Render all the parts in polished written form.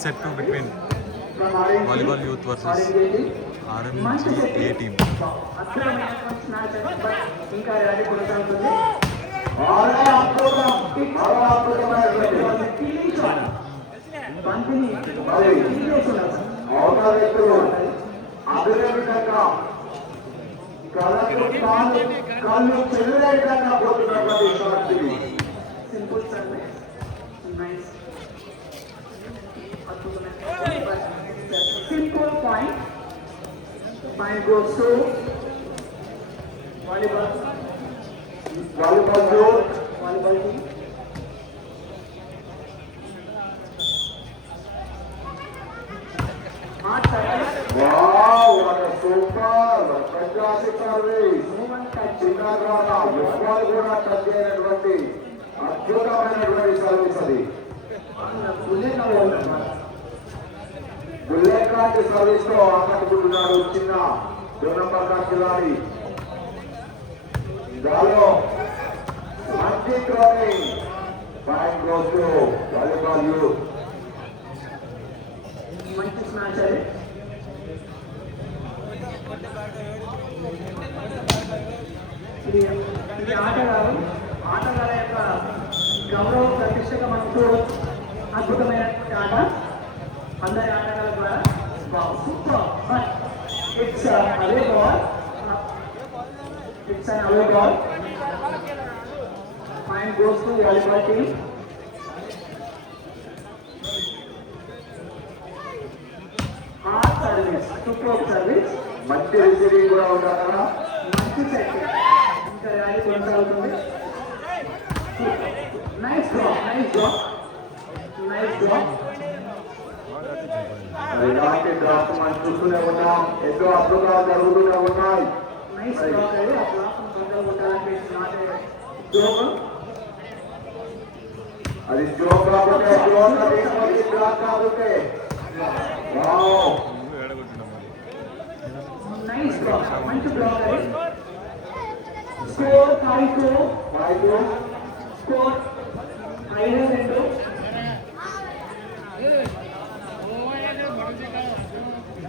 set 2 between volleyball youth versus RMG A team. Simple service, nice. Simple point. Point goes to volleyball. Volleyball team. Hard service. Wow, what a super, fantastic service. చిన్నగాన ఎవ్వరు కూడా టచ్ చేయనటువంటి అద్భుతమైనటువంటి సర్వీస్ అది. బుల్లెట్ లాంటి సర్వీస్ తో ఆకట్టుకుంటున్నాడు చిన్న 2 నంబర్ ఖిలాడి. దానిలో మంచి throwing point goes to volleyball youth. మంచి స్మాష్ అది. ఇది ఆటగాళ్ళ యొక్క గౌరవ ప్రతిష్టగా మనం చూడవచ్చు. అద్భుతమైన ఆట అందరి ఆటగాళ్ళ ద్వారా super. It's away ball. It's an away ball. Point goes to volleyball team. Hard service, super service. మంచి రిసీవింగ్ కూడా ఉండాలి. మంచి సెట్ ఇంకా ర్యాలీ కొనసాగుతుంది. Nice drop, nice drop, nice drop. ఇలాంటి డ్రాప్ మనం చూస్తూనే ఉన్నాం. ఎన్నో అద్భుతాలు జరుగుతూనే ఉన్నాయి. నైస్ డ్రాప్ అది. ఆ డ్రాప్ కొంచెం ఉండాలంటే జోక్. అది జోక్ కాకపోతే డ్రాప్ కాకపోతే వావ్ నైస్ డ్రాప్, మంచి డ్రాప్ అది. స్కోర్ 5-2. స్కోర్ 5-2.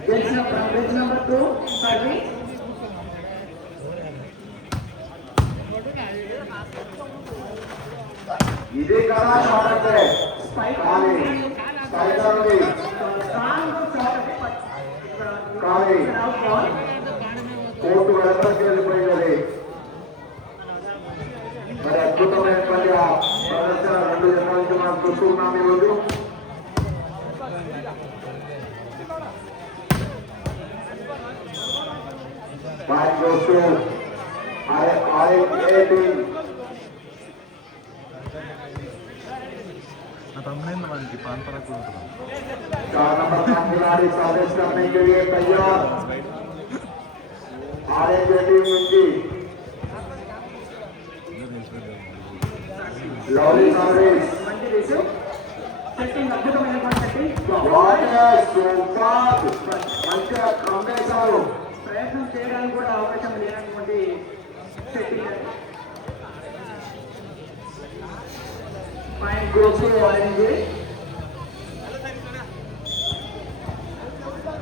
Bridge number 2 service. ఇదే కదా షాట్ అంటే కానీ స్పైకర్ ఉంది కానీ కోర్టు వెనక్కి వెళ్ళిపోయింది. మరి అద్భుతమైనటువంటి ఆ ప్రదర్శన 2 జనాల నుంచి మనం చూస్తున్నాం ఈరోజు. Point goes to RMA team. Tamil वाली पान पर को 4 नंबर का खिलाड़ी सर्विस करने के लिए तैयार. RMA team की लॉरी सर्विस. మంచి రిసీవ్. సెట్టింగ్ అద్భుతమైన సెట్టింగ్. మంచిగా కంపేశారు. ప్రయత్నం చేయడానికి కూడా అవకాశం లేనటువంటి setting. Point goes to orange.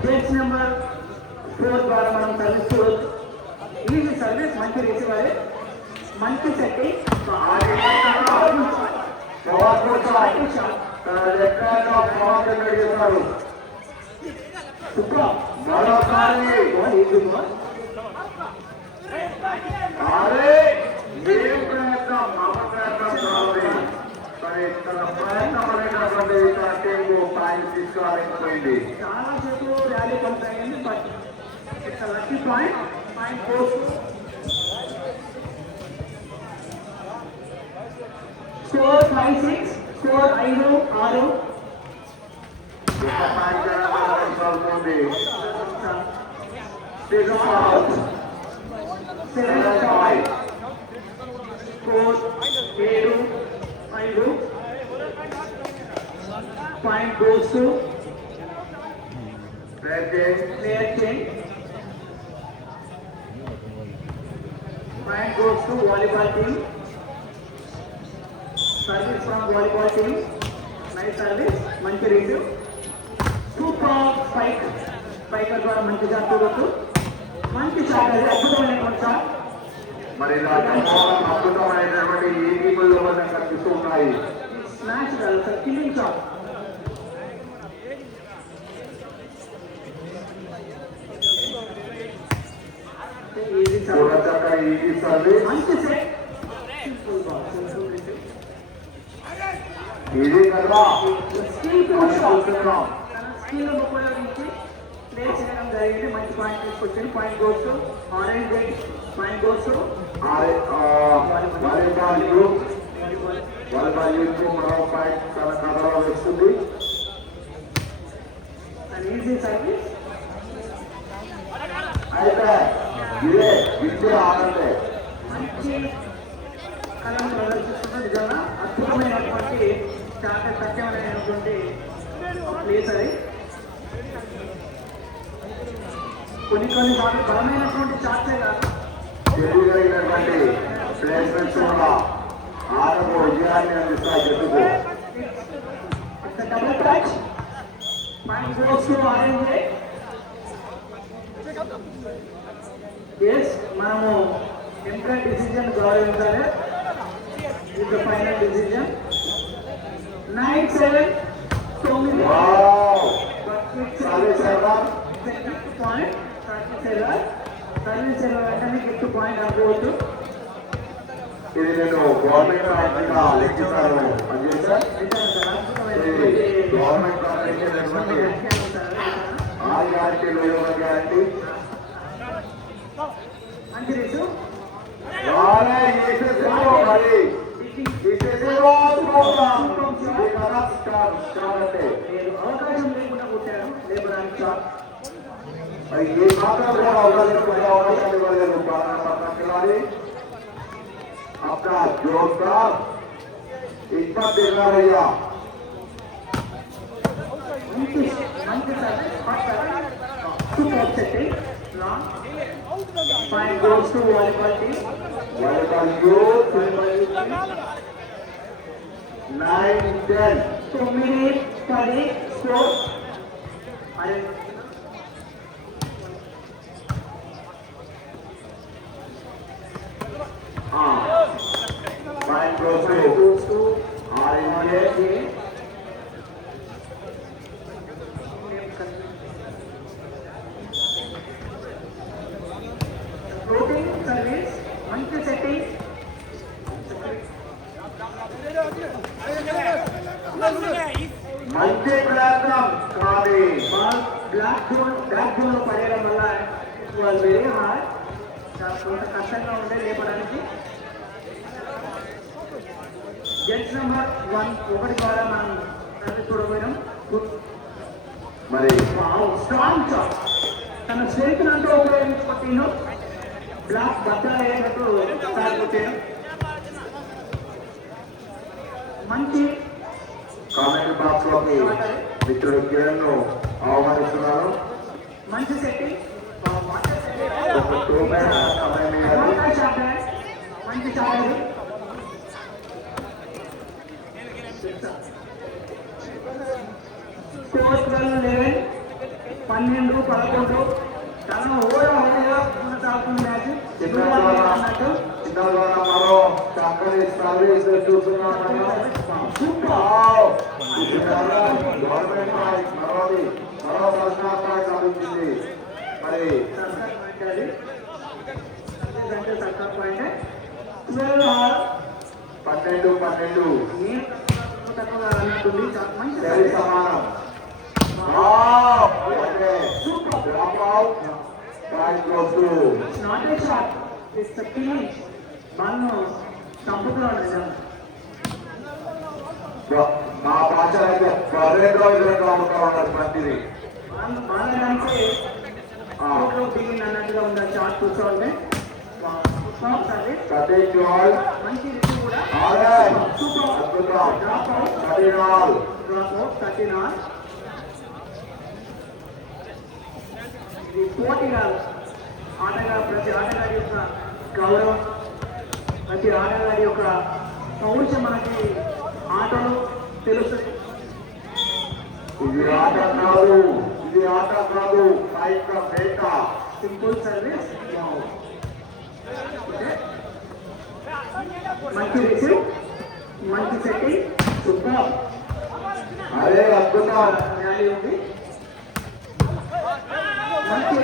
Bench number 4 ద్వారా మనం సర్వీస్ చూడవచ్చు. ఈ సర్వీస్ మంచి రిసీవ్ అది. మంచి సెట్టింగ్. తీసుకోవాలైపోయింది. చాలా సేపు ర్యాలీ కొనసాగింది. But it's lucky point. Point goes score 5-6. స్కోర్ 5-6. కొనసాగుతుంది. 7-5. స్కోర్ 7-5. Point goes to player change. Point goes to volleyball team. Service from volleyball team. Nice service. Manchi review. Super Spykar ద్వారా మంచి షాట్ చూడొచ్చు. మంచి షాట్, అది అద్భుతమైనటువంటి షాట్. మరి అద్భుతమైనటువంటి ఈ టీముల్లో మనకు కనిపిస్తూ ఉన్నాయి. స్మాష్ కాదు sir, killing shot. Easy service, మంచి సెట్. ఇది కదా స్కిల్ చూస్తున్నాం. స్కిల్ ఉపయోగించి ప్లే చేయడం జరిగింది. మంచి పాయింట్ తీసుకొచ్చింది. Point goes to orange gate. Point goes to volleyball youth మరో పాయింట్ తన ఖాతాలో వేస్తుంది. Easy service. అయితే ఇదే విద్య ఆనందే. మంచి కళను ప్రదర్శిస్తున్న నిజంగా అద్భుతమైనటువంటి చాలా సత్యమైనటువంటి ప్లేస్ అది. కొన్ని సార్లు బలమైనటువంటి చార్ట్సే కాదు, తెలియగలిగినటువంటి ప్లేస్మెంట్స్ కూడా ఆటకు విజయాన్ని అందిస్తాయి జట్టుకు. Double touch. Point goes to orange. Yes, మనము ఎంట్రన్ డిసిజన్ గౌరవించాలి. ఇది final decision. 9-7. 9. Service error. Point service వెంటనే గిఫ్ట్ పాయింట్ అనుకోవచ్చు. ఇది నేను గవర్నమెంట్ ప్రాంతంగా లెక్కిస్తాను పనిచేస్తా. గవర్నమెంట్ ప్రాంతంగా ఆ గ్యారంటీ లేదు గ్యారంటీ. మంచి రేసు. అవకాశం లేకుండా కొట్టాడు లేబరానికి షాట్. ఏ మాత్రం కూడా అవకాశం ఇవ్వలేదు. खिलाड़ी अपना जोरदार इतना देखा भैया. Fine goes to volleyball team. Volleyball youth 9-10. 2 minutes for the score. Fine goes to RNJ. Floating service, మంచి setting. మంచి ప్రయత్నం కానీ బాల్ బ్లాక్ జోన్ లో పడేయడం వల్ల వాళ్ళు వెరీ హార్డ్, కొంత కష్టంగా ఉండే లేపడానికి. జెంట్స్ నెంబర్ 1 ద్వారా మనం చూడబోయినాం. మరి స్ట్రాంగ్ షాట్, తన స్ట్రెంగ్త్ అంతా ఉపయోగించుకుంటాను. బ్లాక్ బద్దలు అయ్యేటట్టు సాగిపోతాను. మంచి కామెంట్ బాక్స్ లోకి మిత్రుడు కిరణ్ ను ఆహ్వానిస్తున్నాను. మంచి సెట్టింగ్, ఒక 2 minutes సమయం ఇవ్వాలి. మంచి షాట్. స్కోర్ 12-11, 12-11. చాలా ఓవరాల్గా కొనసాగుతుంది మ్యాచ్. అన్నట్టు చిన్నగా మరో చక్కని సర్వీస్ చూస్తున్నాం. గవర్నమెంట్ మరో ప్రశ్నాత్మక సాధించింది. మరి సర్కార్ పాయింట్ 12-12 తక్కువగా అన్నట్టుంది. మంచి సరి సమానం. Not a shot, it's killing. బాల్ను చంపుతున్నాడు నిజంగా. మా భాష అయితే రెండు అమ్ముతా ఉన్నారు మంచిది. బాలడానికి దిగింది అన్నట్టుగా ఉంది షాట్ చూసుకోవాలి. సతీష్ బాల్ మంచి రిసీవ్ కూడా. అద్భుతం. Drop out, 39. ఇది పోటీగా ప్రతి ఆటగాడి యొక్క గౌరవం, ప్రతి ఆటగాడి యొక్క పౌరుషం మనకి ఆటలు తెలుస్తుంది. ఇది ఆట కాదు, ఇది ఆట కాదు కాయిక మేక. Simple service. మంచి రిసీవ్, మంచి సెట్టింగ్, సూపర్. అదే అద్భుతం. ర్యాలీ ఉంది. మంచి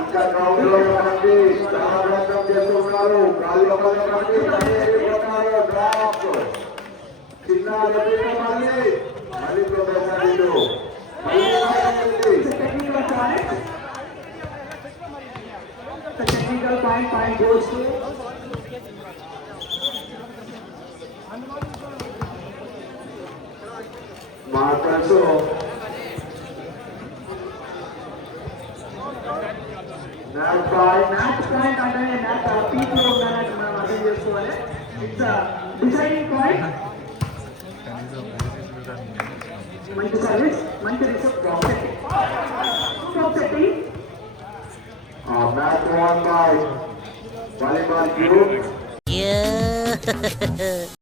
ఇంకా గ్రౌండ్ లో మంది చాలా ప్రయత్నం చేస్తున్నారు. గాలిలో మంది డ్రాప్ చిన్న మళ్ళీ మళ్ళీ ప్రదర్శనలు technical point. Technical point goes to మా ఫ్రెండ్స్ మ్యాచ్ పాయింట్ అంటే మ్యాచ్ పీక్ లో ఉండాలని మనం అర్థం చేసుకోవాలి. It's deciding point. కనీసం మంచి సర్వీస్, మంచి receive, top setting. Match one by volleyball group. Yeah.